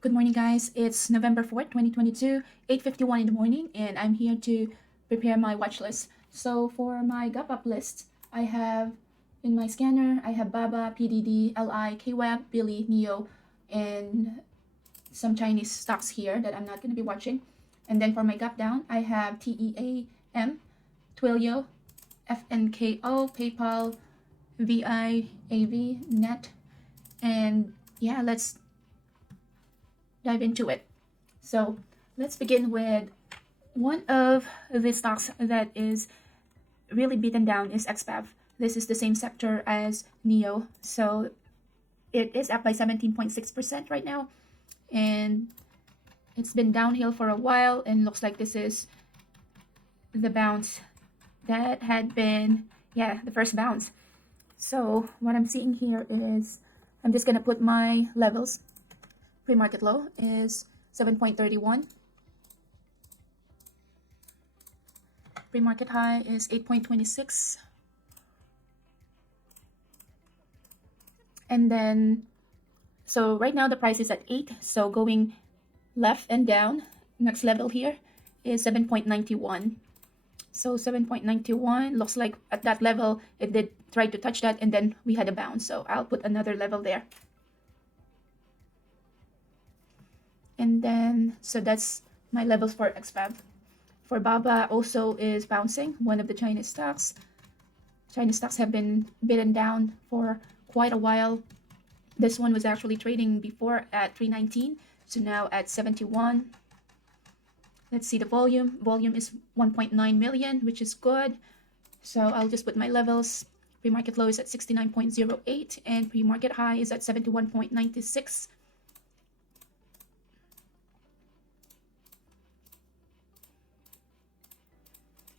Good morning, guys. It's November 4th, 2022, 8:51 in the morning, and I'm here to prepare my watch list. So for my gap up list, I have in my scanner, I have BABA, PDD, LI, KWAB, Billy, NEO, and some Chinese stocks here that I'm not going to be watching. And then for my gap down, I have TEAM, Twilio, FNKO, PayPal, VI, AV, Net, and yeah, let's dive into it. So let's begin with one of the stocks that is really beaten down is XPAV. This is the same sector as NEO. So it is up by 17.6% right now. And it's been downhill for a while and looks like this is the bounce that had been, the first bounce. So what I'm seeing here is I'm just going to put my levels. Pre-market low is 7.31. Pre-market high is 8.26. And then, so right now the price is at 8. So going left and down, next level here is 7.91. So 7.91 looks like at that level, it did try to touch that and then we had a bounce. So I'll put another level there. And then, so that's my levels for XPAV. For BABA also is bouncing, one of the Chinese stocks. Chinese stocks have been beaten down for quite a while. This one was actually trading before at 319, so now at 71. Let's see the volume. Volume is 1.9 million, which is good. So I'll just put my levels. Pre-market low is at 69.08 and pre-market high is at 71.96.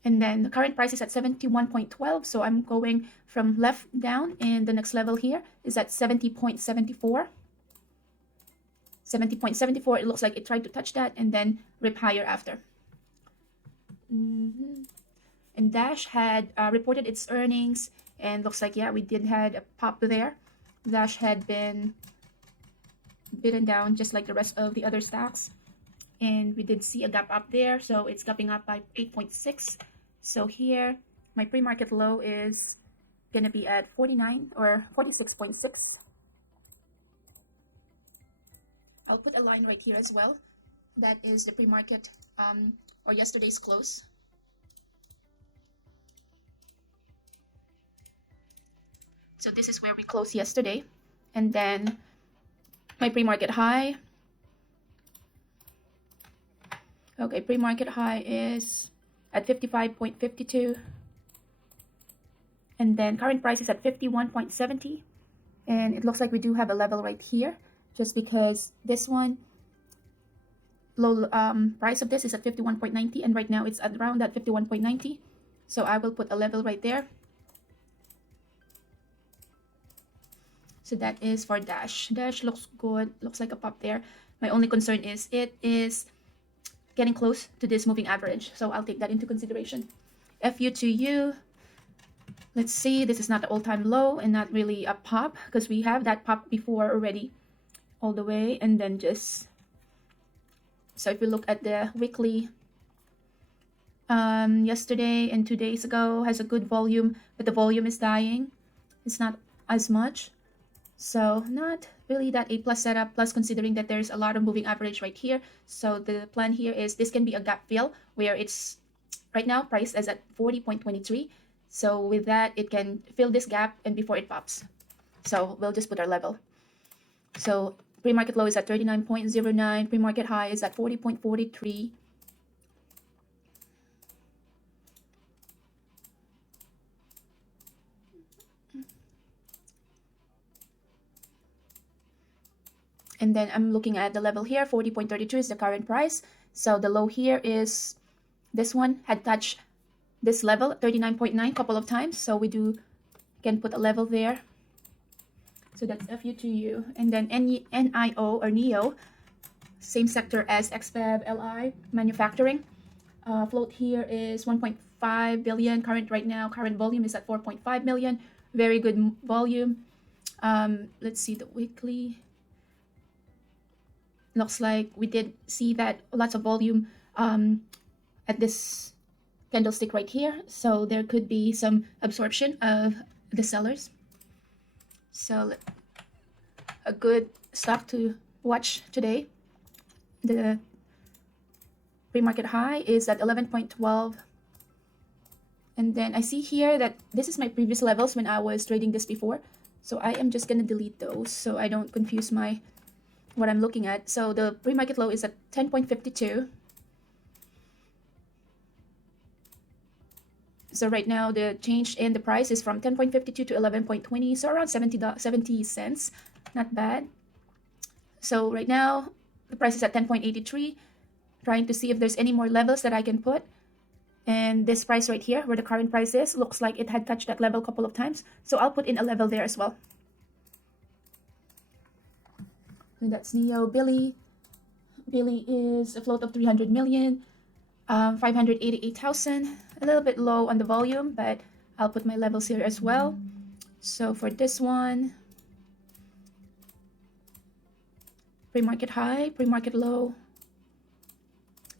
And then the current price is at 71.12. So I'm going from left down, and the next level here is at 70.74. 70.74, it looks like it tried to touch that and then rip higher after. And Dash had reported its earnings, and looks like, we did had a pop there. Dash had been beaten down just like the rest of the other stocks. And we did see a gap up there, so it's gapping up by 8.6. So here, my pre-market low is going to be at 49 or 46.6. I'll put a line right here as well. That is the pre-market or yesterday's close. So this is where we closed yesterday. And then my pre-market high. Okay, pre-market high is at 55.52. And then current price is at 51.70. And it looks like we do have a level right here, just because this one low price of this is at 51.90, and right now it's at around that 51.90. So I will put a level right there. So that is for Dash. Dash looks good, looks like a pop there. My only concern is it is getting close to this moving average, so I'll take that into consideration. FU2U, let's see, this is not the all-time low and not really a pop, because we have that pop before already all the way, and then just, so if we look at the weekly, yesterday and 2 days ago has a good volume, but the volume is dying. It's not as much, so not really that A+ setup, plus considering that there's a lot of moving average right here. So the plan here is this can be a gap fill where it's right now priced as at 40.23. So with that, it can fill this gap and before it pops. So we'll just put our level. So pre-market low is at 39.09, pre-market high is at 40.43. And then I'm looking at the level here, 40.32 is the current price. So the low here is, this one had touched this level, 39.9 couple of times. So we can put a level there. So that's FU2U. And then NIO or NEO, same sector as XPAV, LI, manufacturing. Float here is 1.5 billion current right now. Current volume is at 4.5 million. Very good volume. Let's see the weekly. Looks like we did see that lots of volume at this candlestick right here. So there could be some absorption of the sellers. So a good stock to watch today. The pre-market high is at 11.12. And then I see here that this is my previous levels when I was trading this before. So I am just gonna delete those so I don't confuse what I'm looking at. So the pre-market low is at 10.52. So right now the change in the price is from 10.52 to 11.20, so around 70 cents. Not bad. So right now the price is at 10.83. Trying to see if there's any more levels that I can put. And this price right here, where the current price is, looks like it had touched that level a couple of times. So I'll put in a level there as well. And that's Neo. Billy is a float of 300 million, 588,000. A little bit low on the volume, but I'll put my levels here as well. So for this one, pre-market high, pre-market low,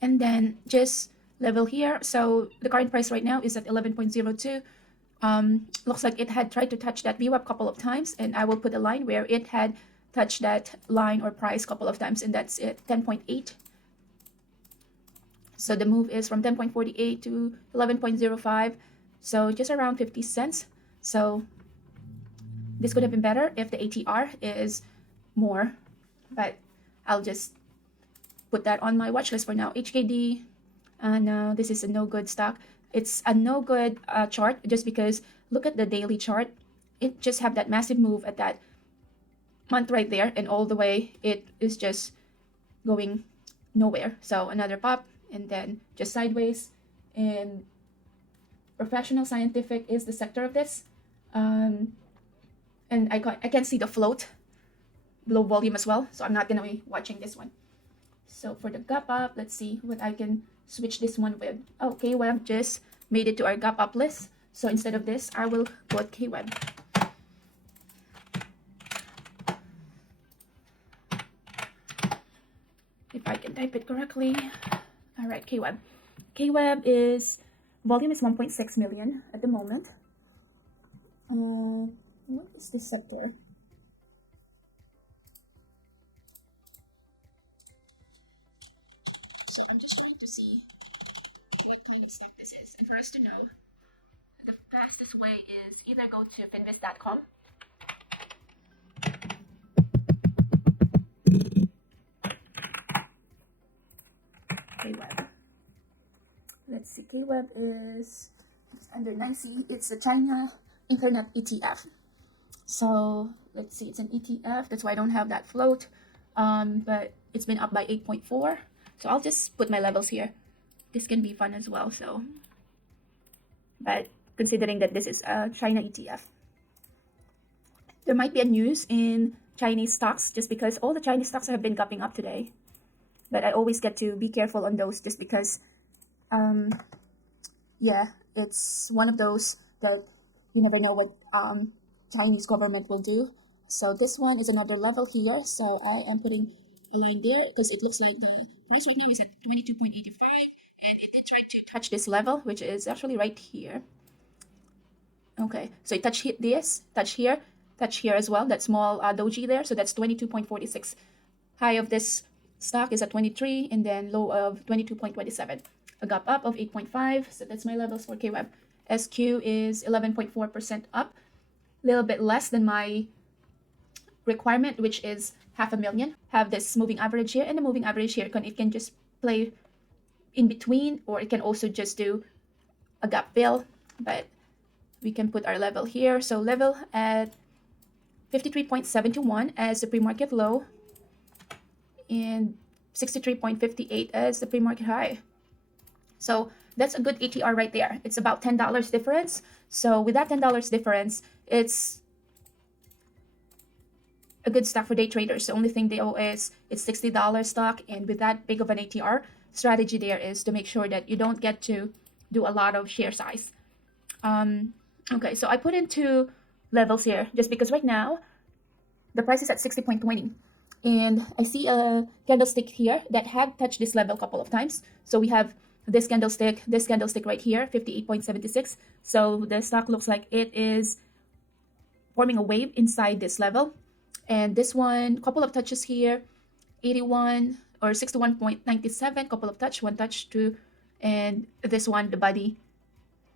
and then just level here. So the current price right now is at 11.02. Looks like it had tried to touch that VWAP a couple of times, and I will put a line where it had touched that line or price a couple of times, and that's it, 10.8. So the move is from 10.48 to 11.05, so just around 50 cents. So this could have been better if the ATR is more, but I'll just put that on my watch list for now. HKD, no, this is a no good stock. It's a no good chart just because look at the daily chart. It just have that massive move at that month right there, and all the way it is just going nowhere. So another pop and then just sideways. And professional scientific is the sector of this, and I can see the float below volume as well, so I'm not gonna be watching this one. So for the gap up, let's see what I can switch this one with. Oh, KWeb just made it to our gap up list, so instead of this I will put KWeb. If I can type it correctly. All right, KWeb. KWeb is volume is 1.6 million at the moment. What is the sector? So I'm just trying to see what kind of stock this is. And for us to know, the fastest way is either go to finvest.com. KWeb. Let's see, KWeb is under 9C. It's a China Internet ETF. So let's see, it's an ETF. That's why I don't have that float. But it's been up by 8.4. So I'll just put my levels here. This can be fun as well. So, but considering that this is a China ETF, there might be a news in Chinese stocks just because all the Chinese stocks have been gapping up today. But I always get to be careful on those just because, yeah, it's one of those that you never know what Chinese government will do. So this one is another level here. So I am putting a line there because it looks like the price right now is at 22.85, and it did try to touch this level, which is actually right here. Okay, so it touched this, touch here as well, that small doji there. So that's 22.46. High of this stock is at 23, and then low of 22.27. A gap up of 8.5. So that's my levels for KWeb. SQ is 11.4% up, a little bit less than my requirement, which is 500,000. Have this moving average here, and the moving average here it can just play in between, or it can also just do a gap fill. But we can put our level here. So level at 53.71 as the pre-market low, and 63.58 as the pre-market high. So that's a good ATR right there. It's about $10 difference. So with that $10 difference, it's a good stock for day traders. The only thing they owe is it's $60 stock, and with that big of an ATR, strategy there is to make sure that you don't get to do a lot of share size. Okay, so I put in two levels here just because right now the price is at 60.20. And I see a candlestick here that had touched this level a couple of times. So we have this candlestick right here, 58.76. So the stock looks like it is forming a wave inside this level. And this one, couple of touches here, 81 or 61.97, couple of touch, one touch, two. And this one, the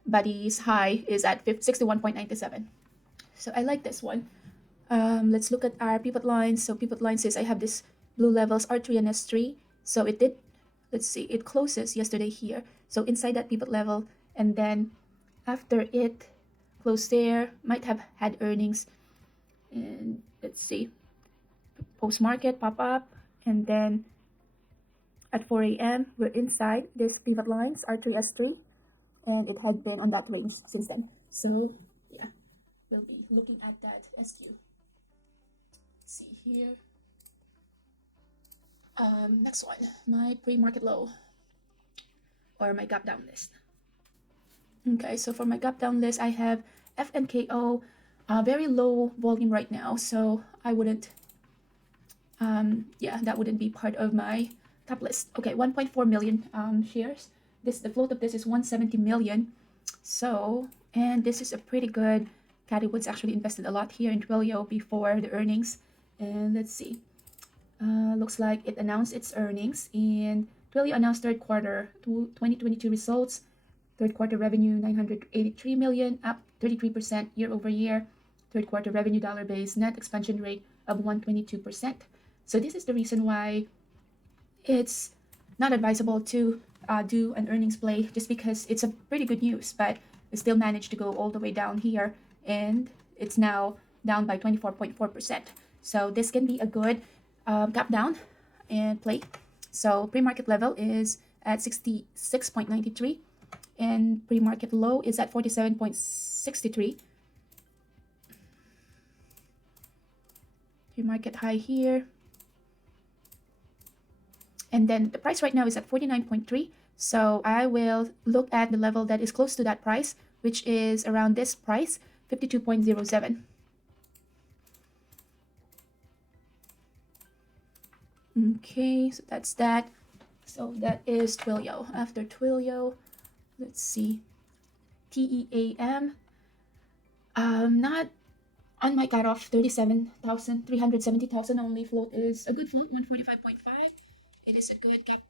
body's high is at 61.97. So I like this one. Let's look at our pivot lines. So pivot line says I have this blue levels R3 and S3. So it did, let's see, it closes yesterday here. So inside that pivot level, and then after it closed there, might have had earnings. And let's see, post market pop up, and then at 4 a.m. we're inside this pivot lines R3 S3, and it had been on that range since then. So yeah, we'll be looking at that SQ. See here. Next one, my pre-market low or my gap down list. Okay, so for my gap down list, I have FNKO, very low volume right now, so I wouldn't, yeah, that wouldn't be part of my top list. Okay, 1.4 million shares. The float of this is 170 million. So, and this is a pretty good. Cathy Woods actually invested a lot here in Twilio before the earnings. And let's see. Looks like it announced its earnings, and Twilio announced third quarter 2022 results. Third quarter revenue 983 million, up 33% year over year. Third quarter revenue dollar-based net expansion rate of 122%. So this is the reason why it's not advisable to do an earnings play, just because it's a pretty good news, but it still managed to go all the way down here, and it's now down by 24.4%. So this can be a good gap down and play. So pre-market level is at 66.93, and pre-market low is at 47.63. Pre-market high here. And then the price right now is at 49.3. So I will look at the level that is close to that price, which is around this price, 52.07. Okay, so that's that. So that is Twilio. After Twilio, let's see, TEAM. Not on my cutoff, 37,000, 370,000 only. Float is a good float, 145.5. It is a good gap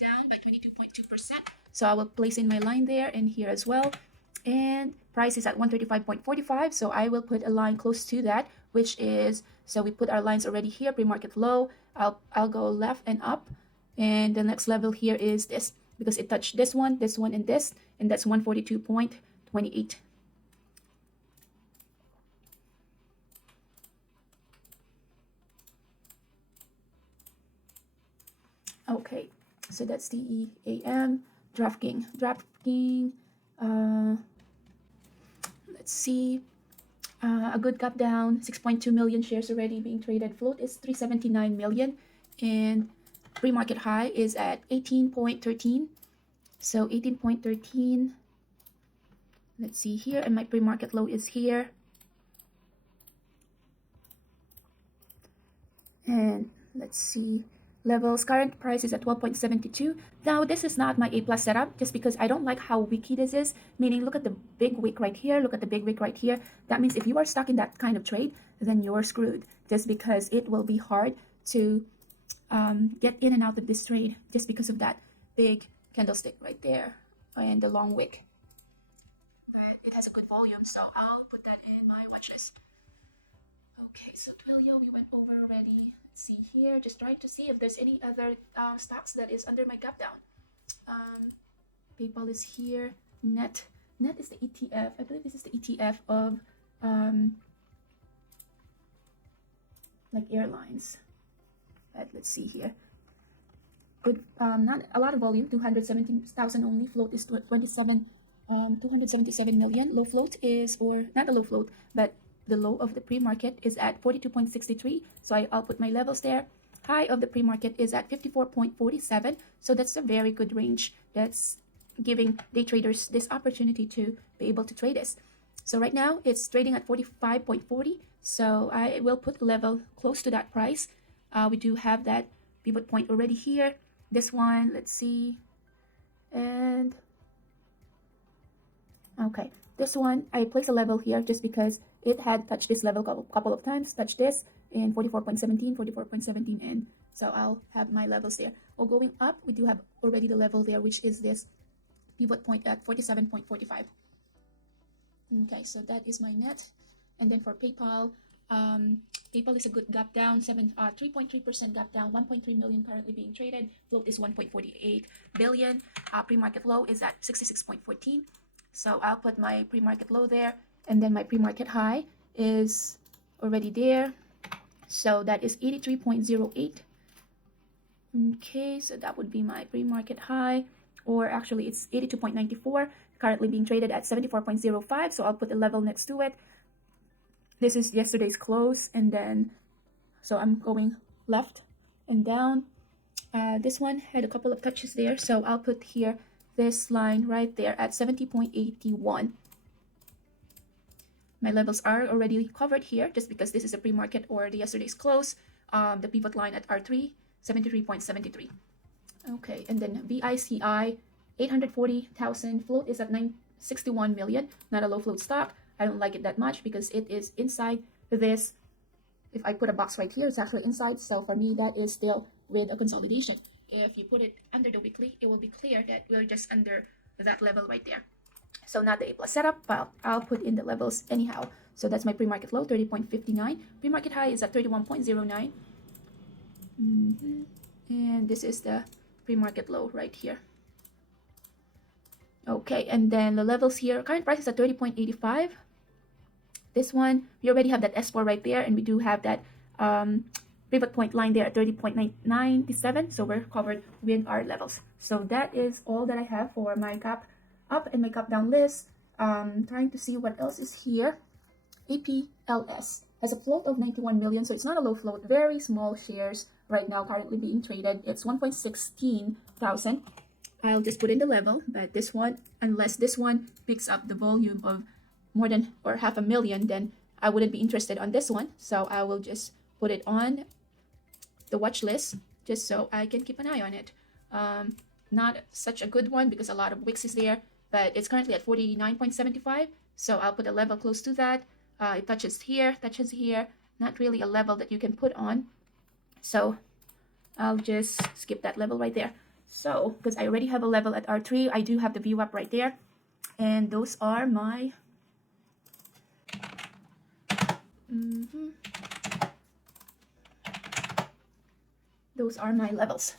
down by 22.2%. So I will place in my line there and here as well. And price is at 135.45. So I will put a line close to that, which is, so we put our lines already here, pre-market low. I'll go left and up. And the next level here is this, because it touched this one, and this, and that's 142.28. Okay, so that's the EAM. DraftKings. Let's see. A good gap down, 6.2 million shares already being traded. Float is 379 million, and pre-market high is at 18.13. So 18.13. Let's see here, and my pre-market low is here. And let's see. Levels, current price is at 12.72. Now, this is not my A+ setup, just because I don't like how wicky this is. Meaning, look at the big wick right here. Look at the big wick right here. That means if you are stuck in that kind of trade, then you're screwed. Just because it will be hard to get in and out of this trade, just because of that big candlestick right there and the long wick. But it has a good volume, so I'll put that in my watch list. Okay, so Twilio we went over already. See here, just trying to see if there's any other stocks that is under my gap down. PayPal is here. Net is the ETF. I believe this is the ETF of like airlines. But let's see here. Good, not a lot of volume. 217,000 only. Float is 277 million. Low float is, or not a low float, but the low of the pre-market is at 42.63, so I'll put my levels there. High of the pre-market is at 54.47, so that's a very good range. That's giving day traders this opportunity to be able to trade this. So right now it's trading at 45.40, so I will put a level close to that price. We do have that pivot point already here. This one, let's see. And okay, this one, I place a level here just because it had touched this level couple of times, touched this in 44.17, 44.17, and so I'll have my levels there. Well, going up, we do have already the level there, which is this pivot point at 47.45. Okay, so that is my net. And then for PayPal, PayPal is a good gap down, 3.3% gap down, 1.3 million currently being traded. Float is 1.48 billion. Pre-market low is at 66.14. So I'll put my pre-market low there, and then my pre-market high is already there. So that is 83.08. Okay, so that would be my pre-market high, or actually it's 82.94, currently being traded at 74.05. So I'll put a level next to it. This is yesterday's close, and then so I'm going left and down. This one had a couple of touches there, so I'll put here this line right there at 70.81. My levels are already covered here just because this is a pre-market or the yesterday's close. The pivot line at R3, 73.73. Okay, and then VICI, 840,000. Float is at 961 million. Not a low float stock. I don't like it that much because it is inside this. If I put a box right here, it's actually inside. So for me, that is still with a consolidation. If you put it under the weekly, it will be clear that we're just under that level right there. So not the A+ setup, but I'll put in the levels anyhow. So that's my pre-market low, 30.59. Pre-market high is at 31.09. And this is the pre-market low right here. Okay, and then the levels here, current price is at 30.85. This one, we already have that S4 right there, and we do have that pivot point line there at 30.97. So we're covered with our levels. So that is all that I have for my gap up and my gap down list. Trying to see what else is here. APLS has a float of 91 million, so it's not a low float. Very small shares right now currently being traded. It's 1.16 thousand. I'll just put in the level, but this one, unless this one picks up the volume of more than or 500,000, then I wouldn't be interested on this one. So I will just put it on the watch list just so I can keep an eye on it. Not such a good one because a lot of wicks is there, but it's currently at 49.75. So I'll put a level close to that. It touches here, not really a level that you can put on. So I'll just skip that level right there. So because I already have a level at R3, I do have the VWAP right there. And those are my those are my levels.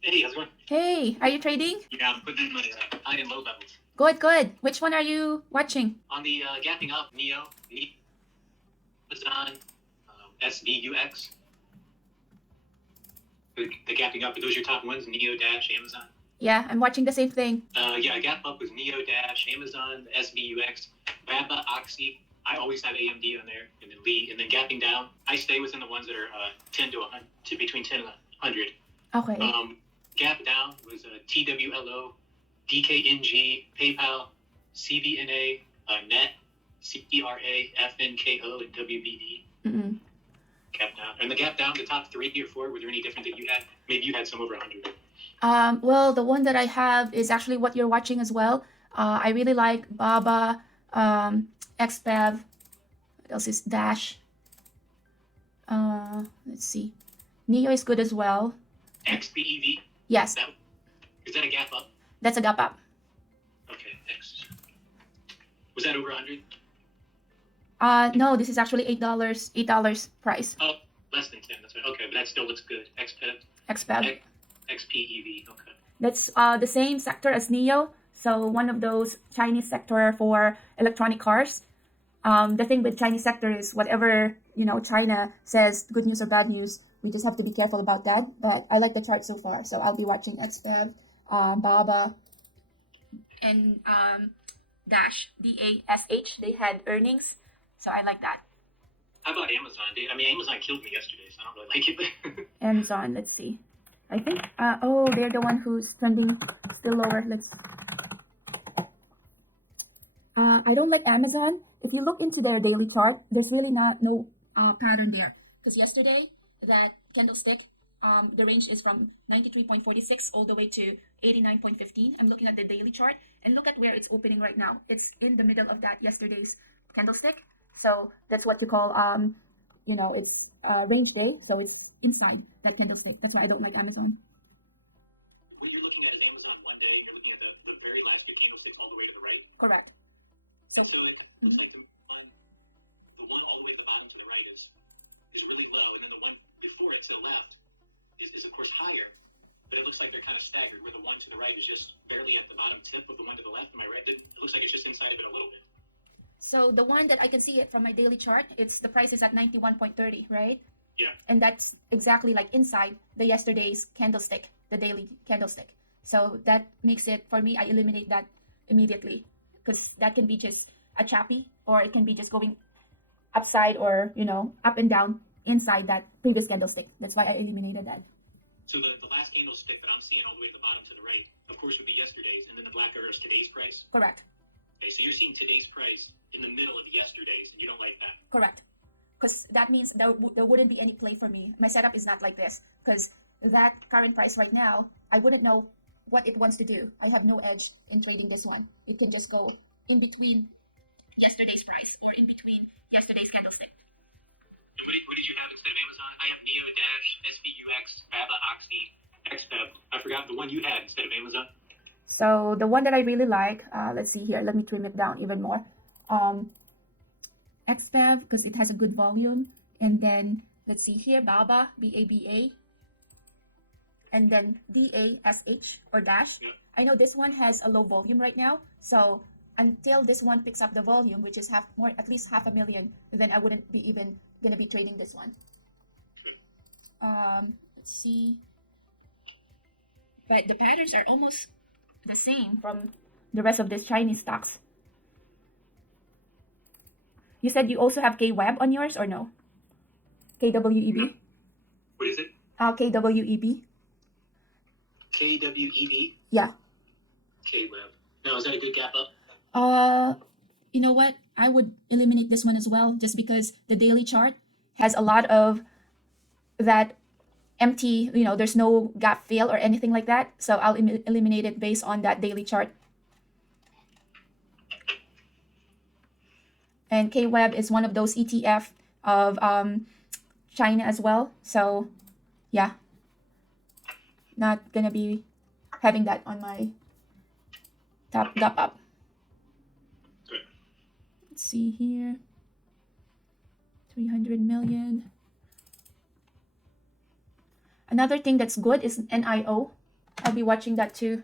Hey, how's it going? Hey, are you trading? Yeah, I'm putting in my high and low levels. Good, good. Which one are you watching? On the gapping up, NEO, Amazon, SVUX. The gapping up, are those your top ones? NEO dash Amazon? Yeah, I'm watching the same thing. Yeah, gap up was NEO dash Amazon, SVUX, BABA, Oxy. I always have AMD on there, and then Lee, and then gapping down. I stay within the ones that are 10 to 100, to between 10 and 100. Okay. Gap down was TWLO, DKNG, PayPal, CBNA, NET, CRA, FNKO, and WBD. Gap down. And the gap down, the top 3 or 4, were there any different that you had? Maybe you had some over 100. Well, the one that I have is actually what you're watching as well. I really like BABA, XPEV. What else is Dash? Let's see. NEO is good as well. XPEV? Yes. Is that a gap up? That's a gap up. Okay, X. Was that over 100? No, this is actually $8 price. Oh, less than 10, that's right. Okay, but that still looks good. XPEV. XPEV, okay. That's the same sector as NEO. So one of those Chinese sector for electronic cars. The thing with Chinese sector is whatever, China says, good news or bad news, we just have to be careful about that. But I like the chart so far. So I'll be watching XPEV, BABA, and Dash, DASH. They had earnings. So I like that. How about Amazon? Amazon killed me yesterday, so I don't really like it. Amazon, let's see. I think, they're the one who's trending still lower. I don't like Amazon. If you look into their daily chart, there's really no pattern there. Because yesterday, that candlestick. The range is from 93.46 all the way to 89.15. I'm looking at the daily chart and look at where it's opening right now. It's in the middle of that yesterday's candlestick. So that's what you call it's range day. So it's inside that candlestick. That's why I don't like Amazon. What you're looking at is Amazon one day, and you're looking at the very last two candlesticks all the way to the right. Correct. So it looks like the one all the way to the bottom to the right is really low, and then the one before it to the left is of course higher. But it looks like they're kind of staggered, where the one to the right is just barely at the bottom tip of the one to the left. Am I right? It looks like it's just inside of it a little bit. So the one that I can see it from my daily chart, the price is at 91.30, right? Yeah. And that's exactly like inside the yesterday's candlestick, the daily candlestick. So that makes it, for me, I eliminate that immediately, because that can be just a choppy, or it can be just going upside or, up and down inside that previous candlestick. That's why I eliminated that. So the last candlestick that I'm seeing all the way to the bottom to the right, of course, would be yesterday's, and then the black arrow is today's price? Correct. Okay, so you're seeing today's price in the middle of yesterday's, and you don't like that? Correct. Because that means there wouldn't be any play for me. My setup is not like this, because that current price right now, I wouldn't know what it wants to do. I'll have no edge in trading this one. It can just go in between yesterday's price or in between yesterday's candlestick. And what did you have instead of Amazon? I have Neo, Dash, SBUX, BABA, Oxy, XFEB. I forgot the one you had instead of Amazon. So the one that I really like, let's see here. Let me trim it down even more. XFEB, because it has a good volume. And then, let's see here, BABA, BABA. And then DASH or Dash. Yeah. I know this one has a low volume right now. So until this one picks up the volume, which is at least 500,000, then I wouldn't be even gonna be trading this one. Let's see. But the patterns are almost the same from the rest of these Chinese stocks. You said you also have KWEB on yours or no? KWEB? What is it? KWEB. KWEB? Yeah. KWEB. Now, is that a good gap up? You know what? I would eliminate this one as well, just because the daily chart has a lot of that empty, there's no gap fill or anything like that. So I'll eliminate it based on that daily chart. And KWEB is one of those ETF of China as well. So yeah, not gonna be having that on my top gap up. Good. Let's see here. 300 million. Another thing that's good is NIO. I'll be watching that too.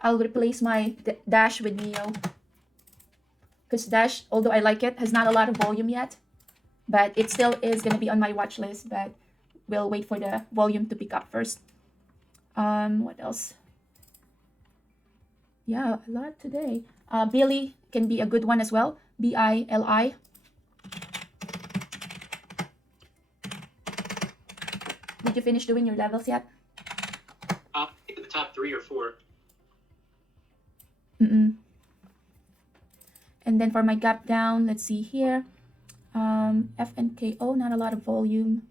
I'll replace my Dash with Neo. Because Dash, although I like it, has not a lot of volume yet. But it still is going to be on my watch list. But we'll wait for the volume to pick up first. What else? Yeah, a lot today. Billy can be a good one as well. BILI. Did you finish doing your levels yet? I think the top 3 or 4. And then for my gap down, let's see here. FNKO, not a lot of volume.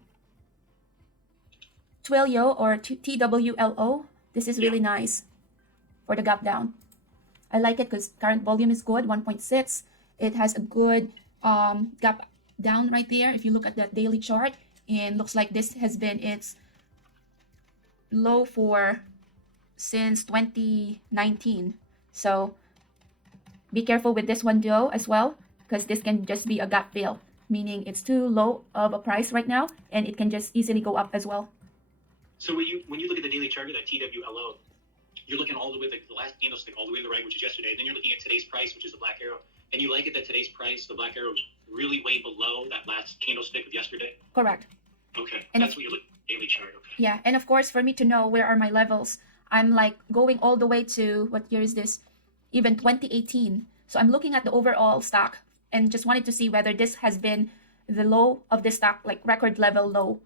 Twilio or TWLO. This is really nice for the gap down. I like it because current volume is good, 1.6. It has a good gap down right there. If you look at that daily chart, and looks like this has been its low since 2019. So be careful with this one though as well, because this can just be a gap fill, meaning it's too low of a price right now, and it can just easily go up as well. So when you look at the daily chart, that TWLO, you're looking all the way, the last candlestick all the way to the right, which is yesterday. And then you're looking at today's price, which is the black arrow. And you like it that today's price, the black arrow, is really way below that last candlestick of yesterday? Correct. Okay, and that's what you're looking at, daily chart. Okay. Yeah, and of course, for me to know where are my levels, I'm like going all the way to, what year is this? Even 2018. So I'm looking at the overall stock and just wanted to see whether this has been the low of the stock, like record level low.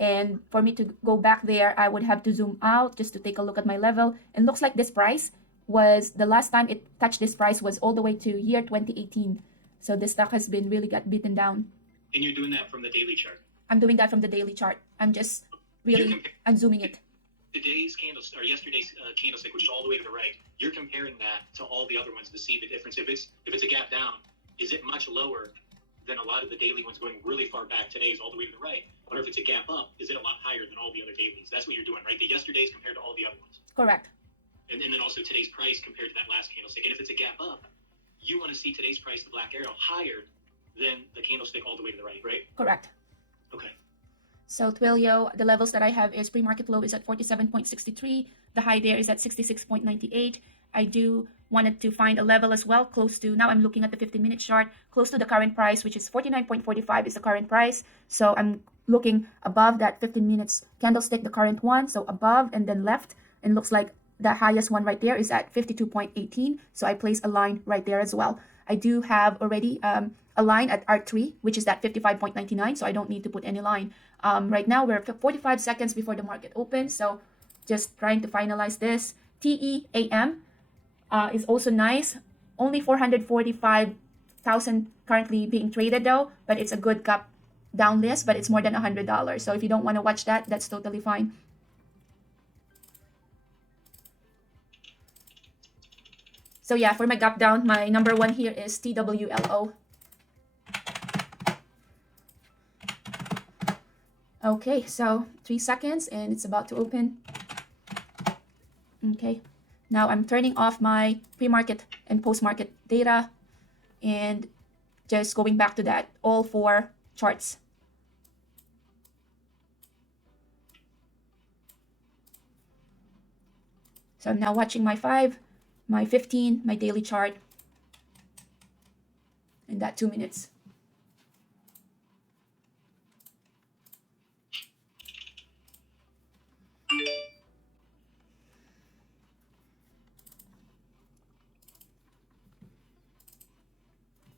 And for me to go back there, I would have to zoom out just to take a look at my level. And looks like this price was, the last time it touched this price was all the way to year 2018. So this stock has been really got beaten down. And you're doing that from the daily chart? I'm doing that from the daily chart. I'm just really unzooming it. Today's candlestick or yesterday's candlestick, which is all the way to the right, you're comparing that to all the other ones to see the difference. If it's a gap down, is it much lower than a lot of the daily ones going really far back? Today's all the way to the right. Or if it's a gap up, is it a lot higher than all the other dailies? That's what you're doing, right? The yesterday's compared to all the other ones. Correct. And then also today's price compared to that last candlestick. And if it's a gap up, you want to see today's price, the black arrow, higher than the candlestick all the way to the right, right? Correct. Okay. So Twilio, the levels that I have is pre-market low is at 47.63. The high there is at 66.98. I do wanted to find a level as well, close to, now I'm looking at the 15-minute chart, close to the current price, which is 49.45 is the current price. So I'm looking above that 15 minutes candlestick, the current one. So above and then left, and looks like the highest one right there is at 52.18. So I place a line right there as well. I do have already a line at R3, which is at 55.99. So I don't need to put any line. Right now, we're 45 seconds before the market opens. So just trying to finalize this. TEAM is also nice. Only 445,000 currently being traded though, but it's a good gap down list, but it's more than $100. So if you don't want to watch that, that's totally fine. So yeah, for my gap down, my number one here is TWLO. Okay, so 3 seconds and it's about to open. Okay, now I'm turning off my pre-market and post-market data and just going back to that, all 4 charts. So I'm now watching my 5, my 15, my daily chart, and that 2 minutes.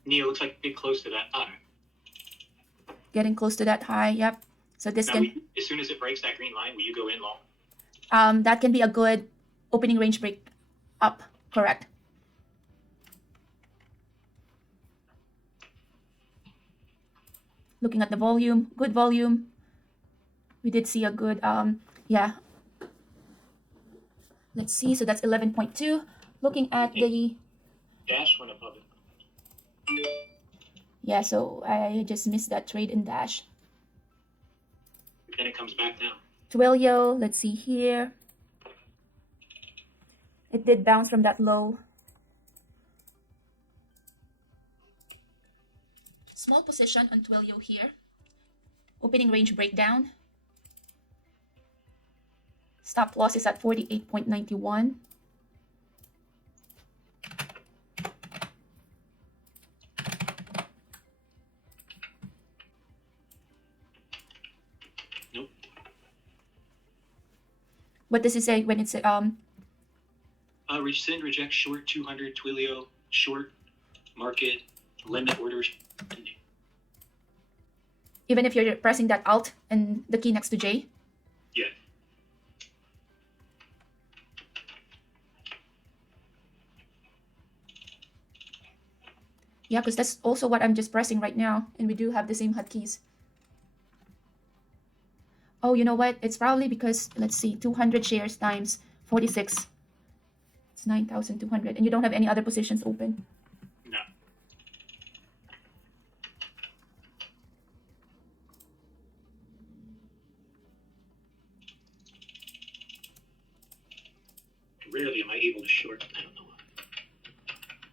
Neo, looks like get close to that high. Getting close to that high, yep. So this now, as soon as it breaks that green line, will you go in long? That can be a good opening range break up, correct. Looking at the volume, good volume. We did see a good, yeah. Let's see, so that's 11.2. Looking at the Dash went above it. Yeah, so I just missed that trade in Dash. Then it comes back down. Twilio, let's see here. It did bounce from that low. Small position on Twilio here. Opening range breakdown. Stop loss is at 48.91. Nope. What does it say when it's rescind, reject, short 200, Twilio, short, market, limit orders. Even if you're pressing that Alt and the key next to J? Yeah. Yeah, because that's also what I'm just pressing right now. And we do have the same hotkeys. Oh, you know what? It's probably because, let's see, 200 shares times 46. It's 9,200. And you don't have any other positions open. No. Rarely am I able to short. I don't know why.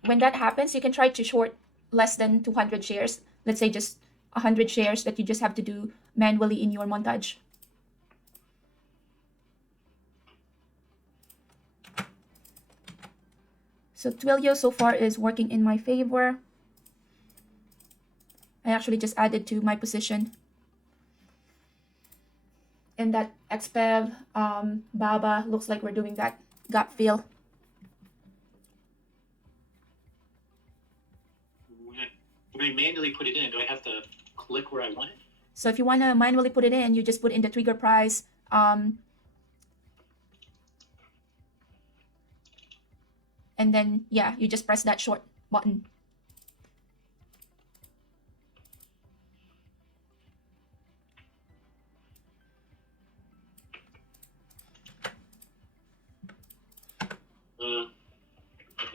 When that happens, you can try to short less than 200 shares. Let's say just 100 shares that you just have to do manually in your montage. So Twilio so far is working in my favor. I actually just added to my position. And that XPEV, BABA, looks like we're doing that gap fill. When I manually put it in, do I have to click where I want it? So if you want to manually put it in, you just put in the trigger price. And then, yeah, you just press that short button.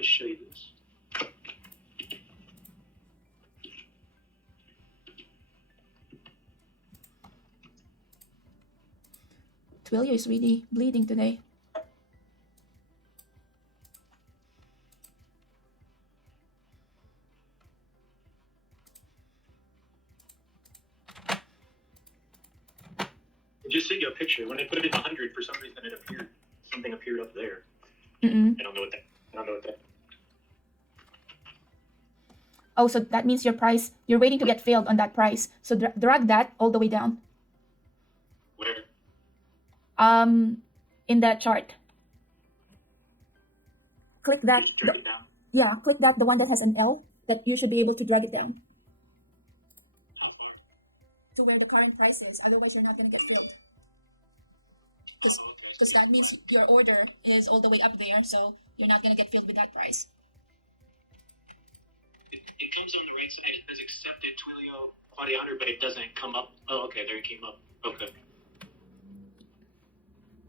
just show you this. Twilio is really bleeding today. I just sent you a picture. When I put it in 100, for some reason it appeared. Something appeared up there. Mm-mm. I don't know what that. Oh, so that means your price, you're waiting to get filled on that price. So drag that all the way down. Where? In that chart. Click that. Just drag it down. Yeah, click that, the one that has an L, that you should be able to drag it down How far? to where the current price is. Otherwise, you're not going to get filled. Okay. Because that means your order is all the way up there, so you're not going to get filled with that price. It comes on the right side. It says accepted Twilio Quaddy 100, but it doesn't come up. Oh, okay. There it came up. Okay.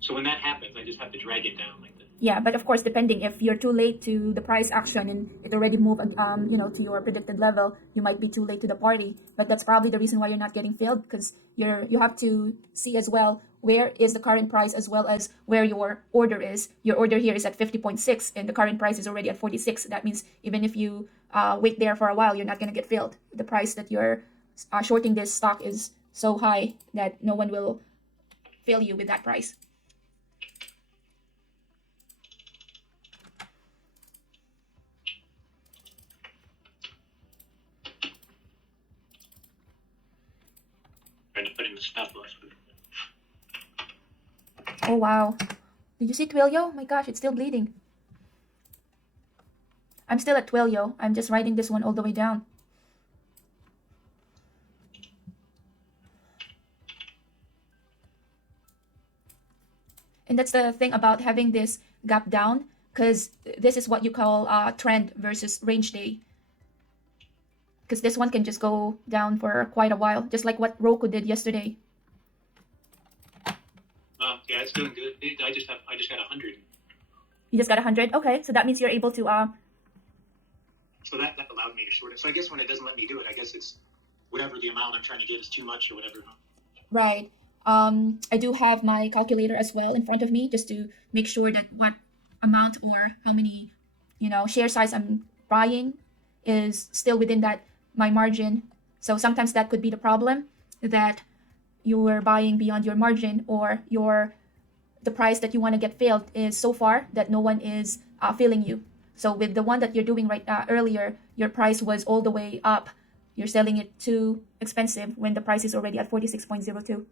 So when that happens, I just have to drag it down like this. Yeah, but of course, depending if you're too late to the price action and it already moved, to your predicted level, you might be too late to the party. But that's probably the reason why you're not getting filled, because you have to see as well where is the current price as well as where your order is. Your order here is at 50.6 and the current price is already at 46. That means even if you wait there for a while, you're not going to get filled. The price that you're shorting this stock is so high that no one will fill you with that price. Trying to put in the stop loss. Oh wow. Did you see Twilio? My gosh, it's still bleeding. I'm still at Twilio. I'm just writing this one all the way down. And that's the thing about having this gap down, because this is what you call trend versus range day. Because this one can just go down for quite a while, just like what Roku did yesterday. Yeah, it's doing good. I just got 100. You just got 100? Okay, so that means you're able to So that allowed me to short it. So I guess when it doesn't let me do it, I guess it's whatever the amount I'm trying to get is too much or whatever. Right. I do have my calculator as well in front of me just to make sure that what amount or how many, share size I'm buying is still within my margin. So sometimes that could be the problem, that you were buying beyond your margin, or the price that you want to get filled is so far that no one is filling you. So with the one that you're doing right earlier, your price was all the way up. You're selling it too expensive when the price is already at 46.02.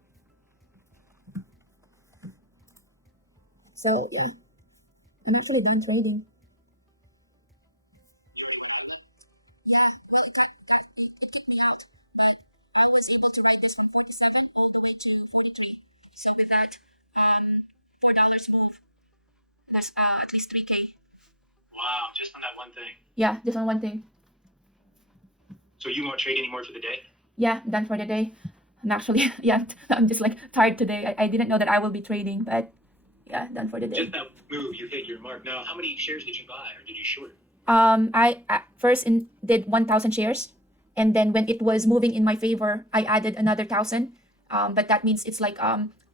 So yeah, I'm actually done trading. Yeah, well, it took me out, but I was able to run this from 47 all the way to 43. So with that, $4 move, that's at least 3K. Wow, just on that one thing. Yeah, just on one thing. So you won't trade anymore for the day? Yeah, done for the day. I'm actually, yeah, I'm just like tired today. I didn't know that I will be trading, but yeah, done for the day. Just that move, you hit your mark. Now, how many shares did you buy or did you short? I first did 1,000 shares, and then when it was moving in my favor, I added another 1,000. But that means it's like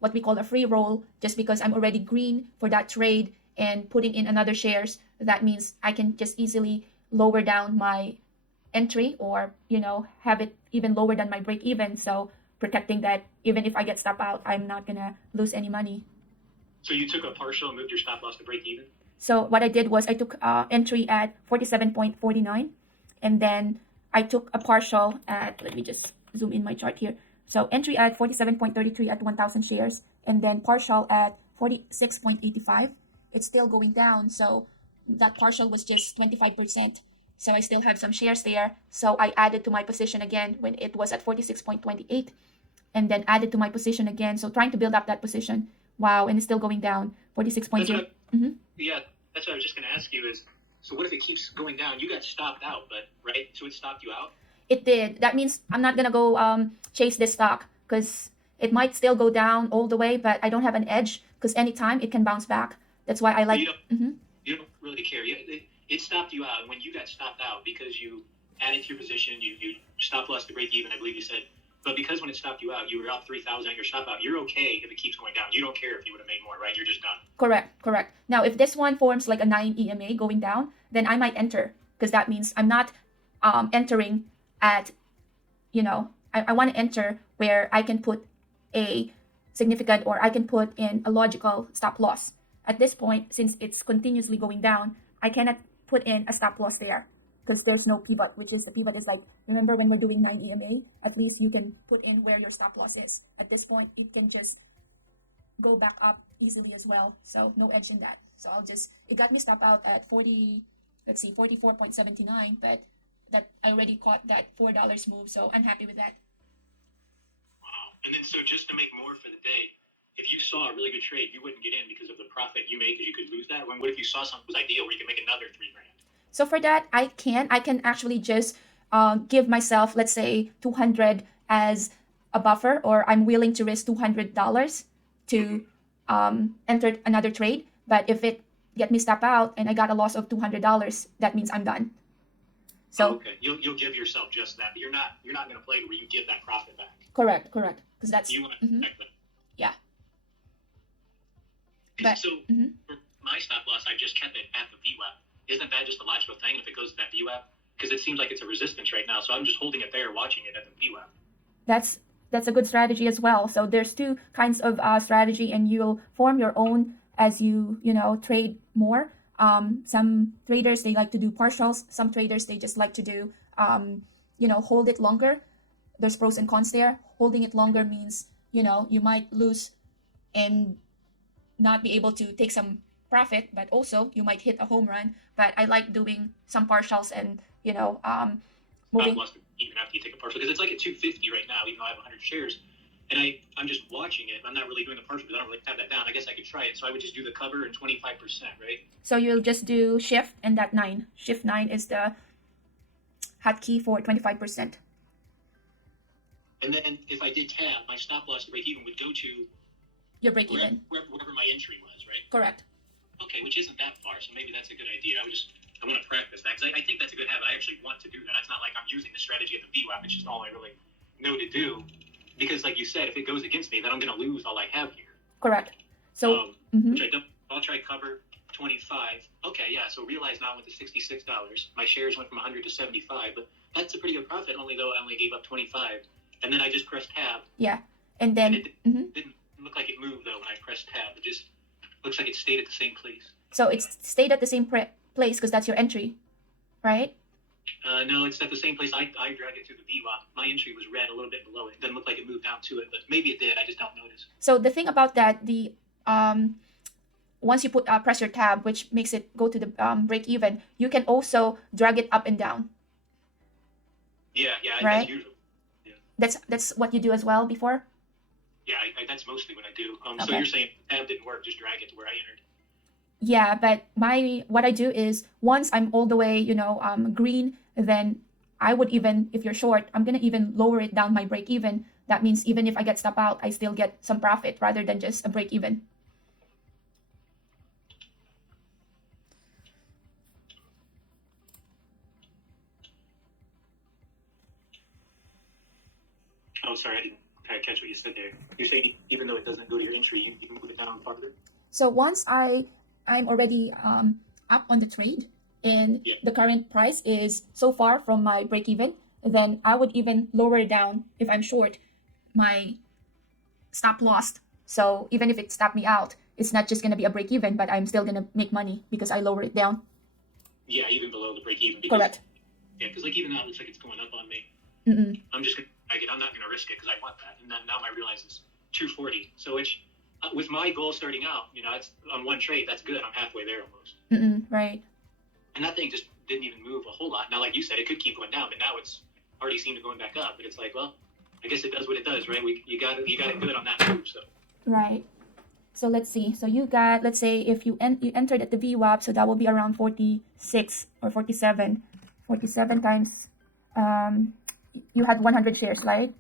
what we call a free roll, just because I'm already green for that trade and putting in another shares. That means I can just easily lower down my entry, or have it even lower than my break even, so protecting that even if I get stop out, I'm not gonna lose any money. So you took a partial and moved your stop loss to break even? So what I did was I took entry at 47.49, and then I took a partial at, let me just zoom in my chart here. So entry at 47.33 at 1,000 shares, and then partial at 46.85. It's still going down, so that partial was just 25%. So I still have some shares there. So I added to my position again when it was at 46.28, and then added to my position again. So trying to build up that position. Wow, and it's still going down. 46.0. Yeah, that's what I was just going to ask you is, so what if it keeps going down? You got stopped out, but right? So it stopped you out? It did. That means I'm not going to go chase this stock, because it might still go down all the way, but I don't have an edge, because anytime it can bounce back. That's why I like... You don't really care. If it stopped you out. And when you got stopped out because you added to your position, you stop loss to break even, I believe you said. But because when it stopped you out, you were up 3,000 at your stop out. You're okay if it keeps going down. You don't care if you would have made more, right? You're just done. Correct. Now, if this one forms like a 9 EMA going down, then I might enter, because that means I'm not entering at, I want to enter where I can put a significant, or I can put in a logical stop loss. At this point, since it's continuously going down, I cannot put in a stop loss there because there's no pivot, which is the pivot is like, remember when we're doing 9 EMA, at least you can put in where your stop loss is. At this point, it can just go back up easily as well. So no edge in that. So it got me stop out at 44.79, but that I already caught that $4 move. So I'm happy with that. Wow. And then so just to make more for the day, if you saw a really good trade, you wouldn't get in because of the profit you made because you could lose that. What if you saw something was ideal where you could make another $3,000? So for that, I can actually just give myself, let's say, 200 as a buffer, or I'm willing to risk $200 to enter another trade. But if it get me stop out and I got a loss of $200, that means I'm done. So okay, you'll give yourself just that. You're not going to play where you give that profit back. Correct. Because that's you want to protect that. Yeah. But so for my stop loss, I just kept it at the VWAP. Isn't that just a logical thing if it goes to that VWAP? Because it seems like it's a resistance right now, so I'm just holding it there, watching it at the VWAP. That's a good strategy as well. So there's two kinds of strategy, and you'll form your own as you trade more. Some traders, they like to do partials. Some traders, they just like to do hold it longer. There's pros and cons there. Holding it longer means you might lose and not be able to take some profit, but also you might hit a home run. But I like doing some partials and moving. Even after you take a partial, because it's like at 250 right now, even though I have 100 shares, and I'm just watching it. I'm not really doing the partial because I don't really have that down. I guess I could try it. So I would just do the cover and 25%, right? So you'll just do shift and that 9. Shift 9 is the hotkey for 25%. And then if I did tab, my stop loss to break even would go to your break even. Wherever my entry was, right? Correct. Okay, which isn't that far, so maybe that's a good idea. I want to practice that because I think that's a good habit. I actually want to do that. It's not like I'm using the strategy at the VWAP. It's just all I really know to do. Because, like you said, if it goes against me, then I'm going to lose all I have here. Correct. So, which I don't. I'll try cover 25. Okay, yeah. So realize now I went to $66. My shares went from 100 to 75, but that's a pretty good profit. Only though I only gave up 25, and then I just pressed tab. Yeah, and then it didn't look like it moved though when I pressed tab. It just looks like it stayed at the same place. So it stayed at the same place because that's your entry, right? No, it's at the same place. I dragged it to the VWAP. My entry was red, a little bit below it. It doesn't look like it moved down to it, but maybe it did. I just don't notice. So the thing about that, the once you press your tab, which makes it go to the break even, you can also drag it up and down. Yeah, right? That's usual. Yeah. That's what you do as well before? Yeah, that's mostly what I do. Okay. So you're saying tab didn't work, just drag it to where I entered. Yeah, but what I do is once I'm all the way, green, then I would even, if you're short, I'm gonna even lower it down my break even. That means even if I get stop out, I still get some profit rather than just a break even. Oh, sorry, I didn't catch what you said there. You're saying even though it doesn't go to your entry, you can move it down farther? So once I'm already up on the trade and the current price is so far from my break even, then I would even lower down if I'm short my stop loss. So even if it stopped me out, it's not just going to be a break even, but I'm still going to make money because I lower it down. Yeah, even below the break even. Correct. Yeah, because like even now it looks like it's going up on me. I'm just going to drag it. I'm not going to risk it because I want that. And then now I realize it's 240. So it's with my goal starting out, it's on one trade. That's good. I'm halfway there almost. Right. And that thing just didn't even move a whole lot. Now, like you said, it could keep going down, but now it's already seemed to going back up. But it's like, well, I guess it does what it does, right? You got it good on that move. So. Right. So let's see. So you got, let's say if you entered at the VWAP, so that will be around 46 or 47. 47 times, you had 100 shares, right?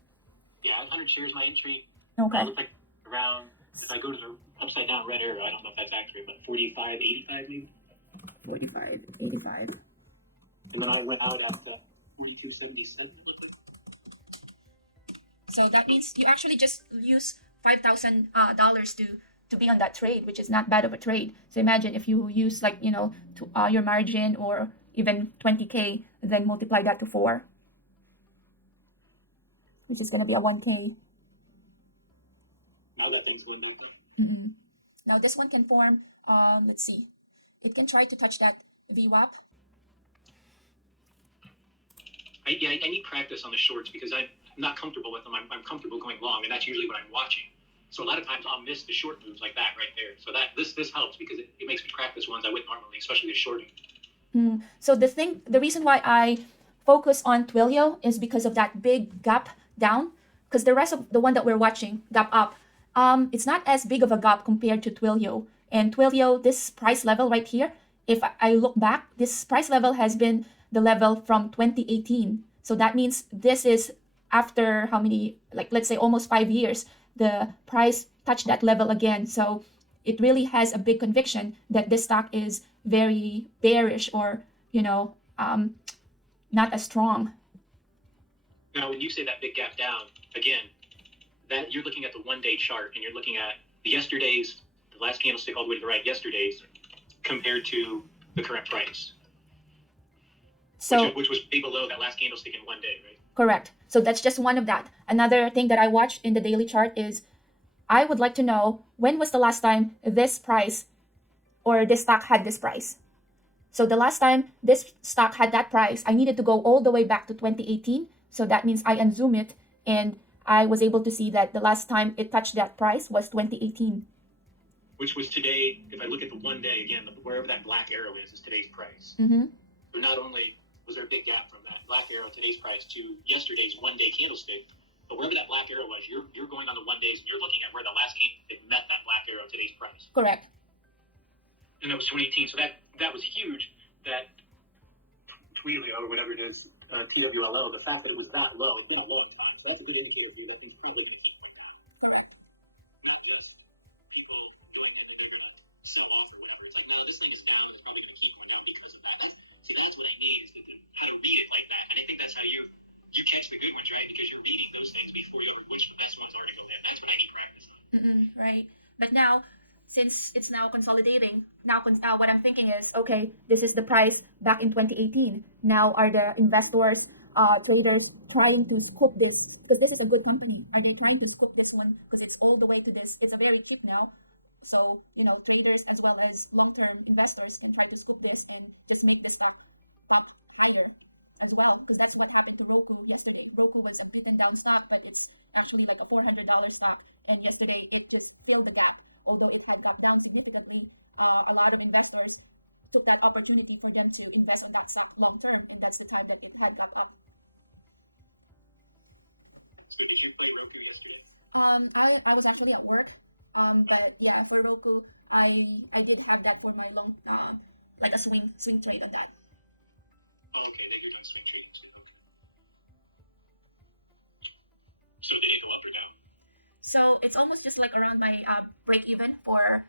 Yeah, 100 shares my entry. Okay. Looks like around, if I go to the upside down red arrow, I don't know if that's accurate, but 45, 85 maybe. 45.85. And then I went out at 42.77. So that means you actually just use $5,000 to be on that trade, which is not bad of a trade. So imagine if you use like your margin or even 20K, then multiply that to 4. This is gonna be a 1K. Now that thing's going back up. Mm-hmm. Now this one can form. Let's see. It can try to touch that VWAP. I need practice on the shorts because I'm not comfortable with them. I'm comfortable going long, and that's usually what I'm watching. So a lot of times I'll miss the short moves like that right there. So this helps because it makes me practice ones I wouldn't normally, especially the shorting. So the reason why I focus on Twilio is because of that big gap down, because the rest of the one that we're watching, gap up, it's not as big of a gap compared to Twilio. And Twilio, this price level right here, if I look back, this price level has been the level from 2018. So that means this is after how many, like let's say almost 5 years, the price touched that level again. So it really has a big conviction that this stock is very bearish or, not as strong. Now, when you say that big gap down, again, that you're looking at the 1-day chart and you're looking at the last candlestick all the way to the right, yesterday's, compared to the current price. So, which was way below that last candlestick in 1 day, right? Correct. So that's just one of that. Another thing that I watched in the daily chart is I would like to know when was the last time this price or this stock had this price. So the last time this stock had that price, I needed to go all the way back to 2018. So that means I unzoom it and I was able to see that the last time it touched that price was 2018. Which was today, if I look at the 1 day, again, wherever that black arrow is today's price. Mm-hmm. So not only was there a big gap from that black arrow, today's price, to yesterday's 1 day candlestick, but wherever that black arrow was, you're going on the 1 days and you're looking at where the last candlestick met that black arrow, today's price. Correct. And that was 2018. So that was huge. That Twilio or whatever it is, TWLO, the fact that it was that low, it's been a long time. So that's a good indicator for you that things probably need to keep going around. Correct. Not just people going in and they're going to sell off or whatever. It's like, no, this thing is down. It's probably going to keep going down because of that. That's what I need is how to read it like that. And I think that's how you catch the good ones, right? Because you're reading those things before you know which best ones are to go in. That's what I need practice on. Right. But now, since it's now consolidating, what I'm thinking is, okay, this is the price back in 2018. Now are the investors, traders trying to scoop this? Because this is a good company. Are they trying to scoop this one? Because it's all the way to this. It's a very cheap now. So, traders as well as long-term investors can try to scoop this and just make the stock pop higher as well. Because that's what happened to Roku yesterday. Roku was a beaten down stock, but it's actually like a $400 stock. And yesterday it filled the gap. Although it had dropped down significantly, a lot of investors took that opportunity for them to invest in that stock long term, and that's the time that it had got up. So did you play Roku yesterday? I was actually at work, but yeah, for Roku, I did have that for my long, like a swing trade on that. Oh, okay, they do swing trading too. So did it go up or down? So it's almost just like around my break even for,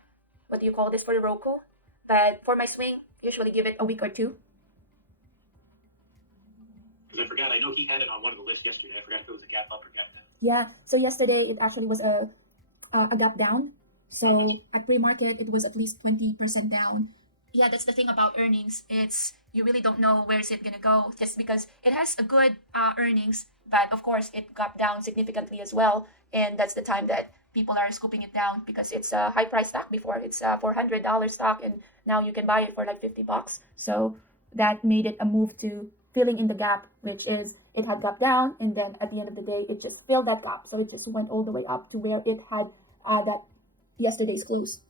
what do you call this, for the Roku. But for my swing, usually give it a week or two. Because I forgot, I know he had it on one of the lists yesterday. I forgot if it was a gap up or gap down. Yeah, so yesterday it actually was a gap down. So at pre-market, it was at least 20% down. Yeah, that's the thing about earnings. You really don't know where is it going to go just because it has a good earnings. But of course, it got down significantly as well. And that's the time that people are scooping it down because it's a high price stock before. It's a $400 stock and now you can buy it for like $50. So that made it a move to filling in the gap, which is it had got down and then at the end of the day, it just filled that gap. So it just went all the way up to where it had that yesterday's close.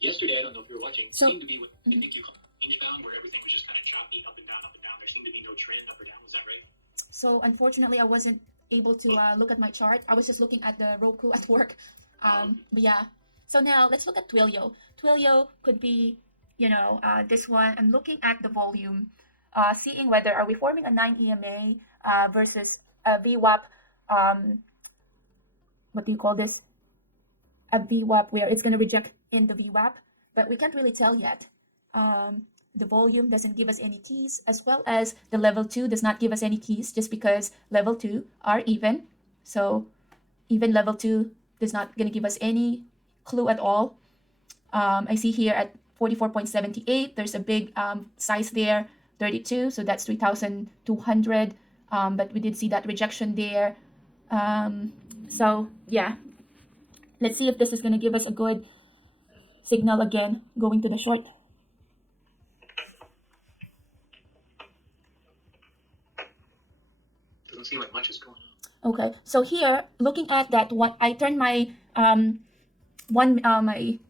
Yesterday, I don't know if you were watching, So, seemed to be what I think you called range bound, where everything was just kind of choppy, up and down, up and down. There seemed to be no trend up or down. Was that right? So unfortunately, I wasn't able to look at my chart. I was just looking at the Roku at work. But yeah. So now let's look at Twilio. Twilio could be, this one. I'm looking at the volume, seeing whether are we forming a 9 EMA versus a VWAP. What do you call this? A VWAP where it's going to reject in the VWAP, but we can't really tell yet. the volume doesn't give us any keys, as well as the level 2 does not give us any keys, just because level 2 are even. So even level 2 is not going to give us any clue at all. I see here at 44.78, there's a big size there, 32, so that's 3,200. But we did see that rejection there. So yeah, let's see if this is going to give us a good signal again going to the short. Doesn't seem like much is going on. Okay, so here, looking at that, what I turned my my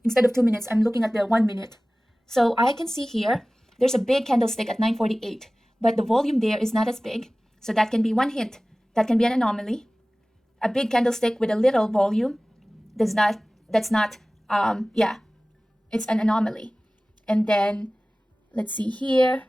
instead of 2 minutes, I'm looking at the 1 minute. So I can see here there's a big candlestick at 9:48, but the volume there is not as big. So that can be one hint. That can be an anomaly. A big candlestick with a little volume that's not yeah, it's an anomaly. And then let's see here.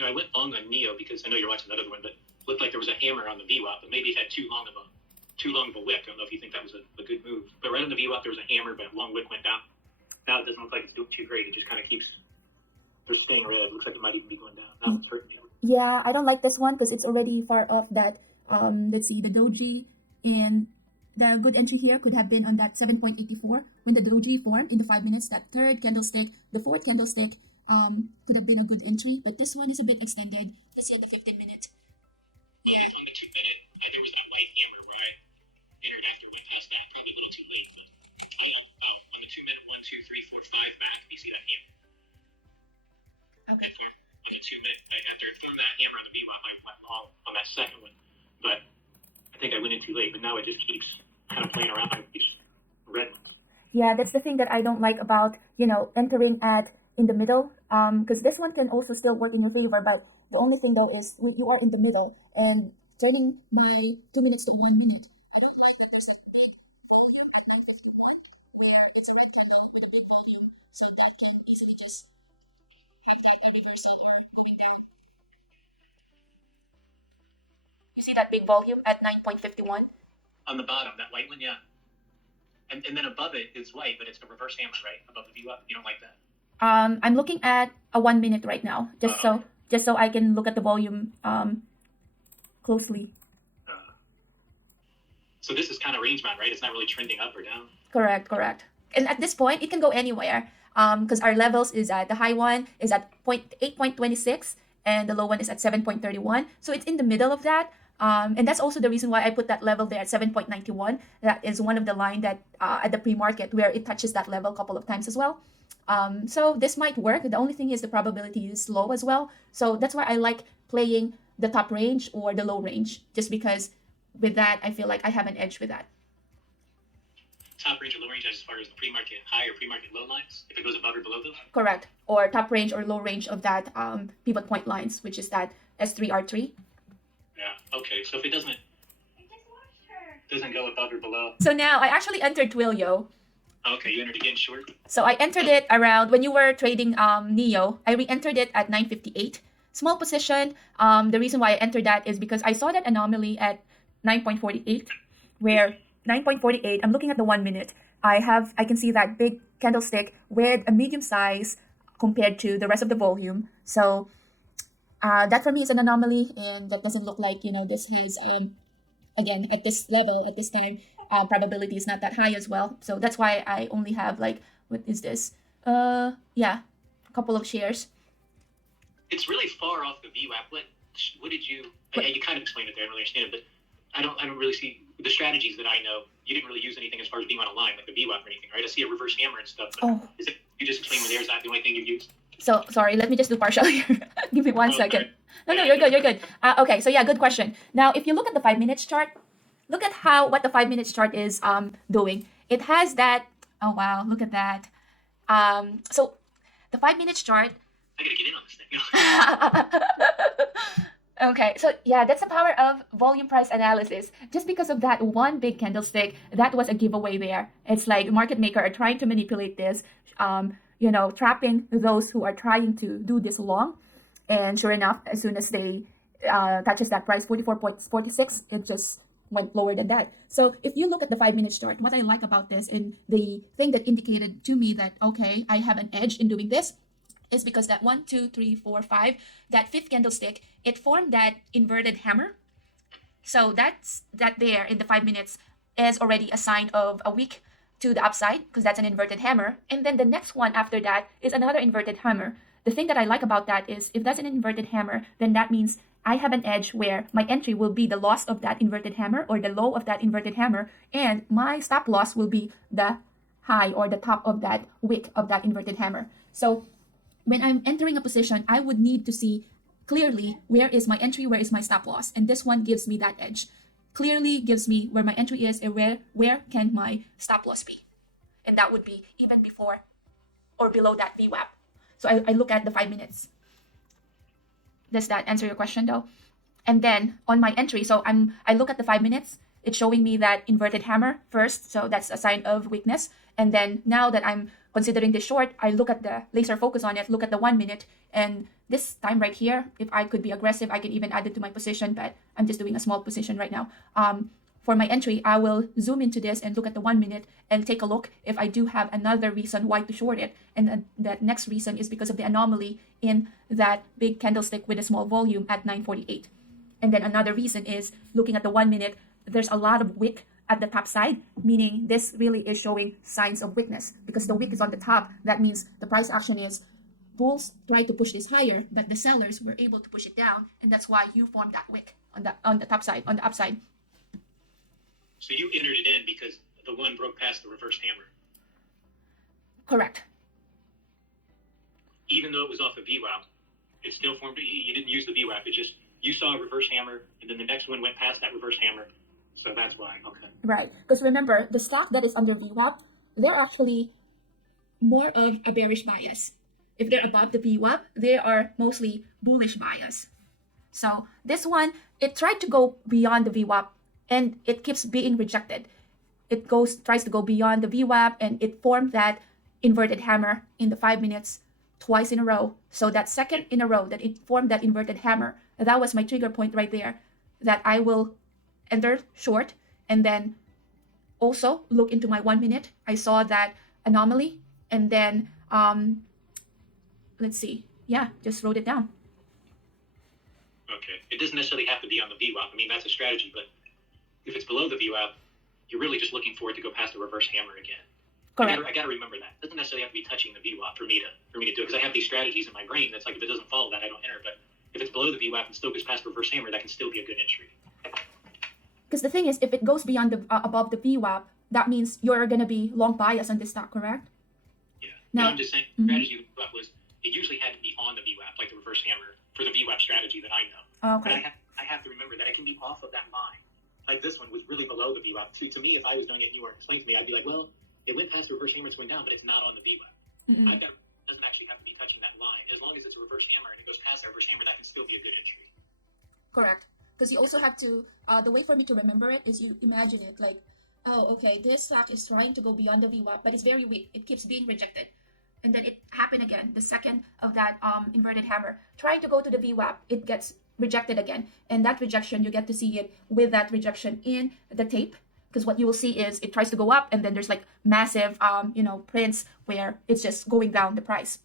I went long on Neo because I know you're watching another one, but looked like there was a hammer on the VWAP, but maybe it had too long of a wick. I don't know if you think that was a good move. But right on the VWAP, there was a hammer, but a long wick went down. Now it doesn't look like it's doing too great. It just kind of keeps, they're staying red. It looks like it might even be going down. Now it's hurting me. Yeah, I don't like this one because it's already far off that, let's see, the doji, and the good entry here could have been on that 7.84 when the doji formed in the 5 minutes. That third candlestick, the fourth candlestick, could have been a good entry, but this one is a bit extended. Let's see, the 15 minute. Yeah. On the 2 minute, there was that white hammer where I entered after went past that. Probably a little too late, but on the 2 minute, 1, 2, 3, 4, 5 back, you see that hammer? Okay. On the 2 minute, after it formed that hammer on the VWAP, I went long on that second one, but I think I went in too late. But now it just keeps kind of playing around with these red. Yeah, that's the thing that I don't like about, entering at in the middle, because this one can also still work in your favor, but the only thing there is you are in the middle, and turning my 2 minutes to 1 minute. You see that big volume at 9.51? On the bottom, that white one, yeah. And then above it is white, but it's a reverse hammer, right? Above the VWAP. You don't like that? I'm looking at a 1 minute right now, just so I can look at the volume closely. So this is kind of range bound, right? It's not really trending up or down. Correct. And at this point, it can go anywhere. Because our levels is at the high one is at 8.26 and the low one is at 7.31. So it's in the middle of that. And that's also the reason why I put that level there at 7.91. That is one of the line that at the pre-market where it touches that level a couple of times as well. So this might work. The only thing is the probability is low as well. So that's why I like playing the top range or the low range, just because with that, I feel like I have an edge with that. Top range or low range as far as the pre-market high or pre-market low lines, if it goes above or below those? Correct. Or top range or low range of that pivot point lines, which is that S3R3. Yeah, okay. So if it doesn't go above or below. So now I actually entered Twilio. Okay, you entered again short? So I entered it around, when you were trading Neo, I re-entered it at 9:58. Small position. The reason why I entered that is because I saw that anomaly at 9.48, where 9.48, I'm looking at the 1 minute. I can see that big candlestick with a medium size compared to the rest of the volume. So that for me is an anomaly, and that doesn't look like, this is, again, at this level, at this time, probability is not that high as well. So that's why I only have what is this? A couple of shares. It's really far off the VWAP. What did you? You kind of explained it there. I don't really understand it, but I don't really see the strategies that I know. You didn't really use anything as far as being on a line like the VWAP or anything, right? I see a reverse hammer and stuff. But you just explain where there's that the only thing you used? So sorry, let me just do partial here. Give me 1 second. Sorry. No, you're good. Okay, so yeah, good question. Now, if you look at the 5 minutes chart, look at what the 5 minutes chart is doing. It has that. Oh wow, look at that. So the 5 minutes chart. I gotta get in on this thing. Okay, so yeah, that's the power of volume price analysis. Just because of that one big candlestick, that was a giveaway there. It's like market maker are trying to manipulate this, trapping those who are trying to do this long. And sure enough, as soon as they touches that price 44.46, it just went lower than that. So if you look at the 5 minute chart, what I like about this and the thing that indicated to me that okay, I have an edge in doing this is because that 1, 2, 3, 4, 5, that fifth candlestick, it formed that inverted hammer. So that's that there in the 5 minutes is already a sign of a wick to the upside because that's an inverted hammer. And then the next one after that is another inverted hammer. The thing that I like about that is if that's an inverted hammer, then that means I have an edge where my entry will be the loss of that inverted hammer or the low of that inverted hammer, and my stop loss will be the high or the top of that wick of that inverted hammer. So when I'm entering a position, I would need to see clearly where is my entry, where is my stop loss, and this one gives me that edge. Clearly gives me where my entry is and where can my stop loss be, and that would be even before or below that VWAP. So I look at the 5 minutes. Does that answer your question though? And then on my entry, so I look at the 5 minutes. It's showing me that inverted hammer first, so that's a sign of weakness. And then now that I'm considering this short, I look at the laser focus on it, look at the 1 minute, and this time right here, if I could be aggressive, I can even add it to my position, but I'm just doing a small position right now. For my entry, I will zoom into this and look at the 1 minute and take a look if I do have another reason why to short it. And that next reason is because of the anomaly in that big candlestick with a small volume at 948. And then another reason is looking at the 1 minute, there's a lot of wick at the top side, meaning this really is showing signs of weakness because the wick is on the top. That means the price action is bulls try to push this higher, but the sellers were able to push it down, and that's why you formed that wick on the top side, on the upside. So you entered it in because the one broke past the reverse hammer. Correct. Even though it was off a VWAP, it still formed. You didn't use the VWAP. It just you saw a reverse hammer, and then the next one went past that reverse hammer. So that's why. Okay. Right. Because remember, the stock that is under VWAP, they're actually more of a bearish bias. If they're above the VWAP, they are mostly bullish bias. So this one, it tried to go beyond the VWAP, and it keeps being rejected. It tries to go beyond the VWAP, and it formed that inverted hammer in the 5 minutes twice in a row. So that second in a row that it formed that inverted hammer, that was my trigger point right there, that I will enter short and then also look into my 1 minute. I saw that anomaly, and then let's see, just wrote it down. Okay, it doesn't necessarily have to be on the VWAP. I mean, that's a strategy, but if it's below the VWAP, you're really just looking for it to go past the reverse hammer again. Correct. I got to remember that. It doesn't necessarily have to be touching the VWAP for me to do it, because I have these strategies in my brain that's like, if it doesn't follow that, I don't enter. But if it's below the VWAP and still goes past the reverse hammer, that can still be a good entry. Because the thing is, if it goes beyond the above the VWAP, that means you're gonna be long bias on this stock, correct? Yeah. Now, I'm just saying, the strategy of the VWAP was it usually had to be on the VWAP, like the reverse hammer, for the VWAP strategy that I know. Okay. But I have to remember that it can be off of that line. Like this one was really below the VWAP. To me, if I was doing it and you were explaining to me, I'd be like, well, it went past the reverse hammer, it's going down, but it's not on the VWAP. It doesn't actually have to be touching that line. As long as it's a reverse hammer and it goes past the reverse hammer, that can still be a good entry. Correct. Because you also have to, the way for me to remember it is you imagine it like, oh, okay, this stock is trying to go beyond the VWAP, but it's very weak. It keeps being rejected. And then it happened again, the second of that inverted hammer. Trying to go to the VWAP, it gets rejected again. And that rejection, you get to see it with that rejection in the tape. Because what you will see is it tries to go up, and then there's like massive, prints where it's just going down the price.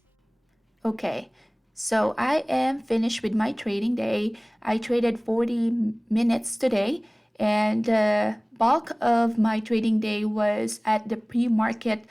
Okay, so I am finished with my trading day. I traded 40 minutes today, and the bulk of my trading day was at the pre-market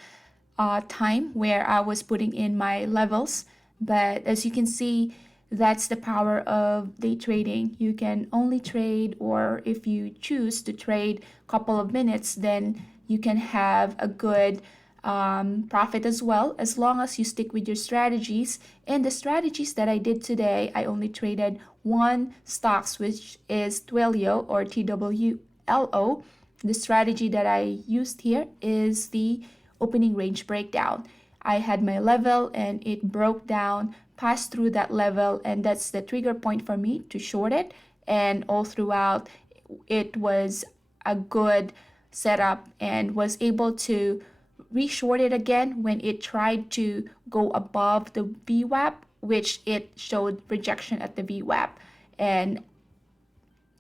time where I was putting in my levels. But as you can see, that's the power of day trading. You can only trade, or if you choose to trade a couple of minutes, then you can have a good profit as well, as long as you stick with your strategies. And the strategies that I did today, I only traded one stocks, which is Twilio or TWLO. The strategy that I used here is the opening range breakdown. I had my level and it broke down, passed through that level, and that's the trigger point for me to short it. And all throughout, it was a good setup and was able to re-short it again when it tried to go above the VWAP, which it showed rejection at the VWAP. And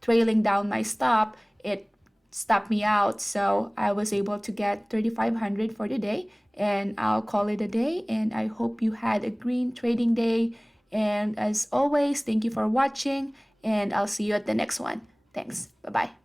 trailing down my stop, it stopped me out. So I was able to get 3,500 for the day, and I'll call it a day. And I hope you had a green trading day. And as always, thank you for watching, and I'll see you at the next one. Thanks. Bye bye.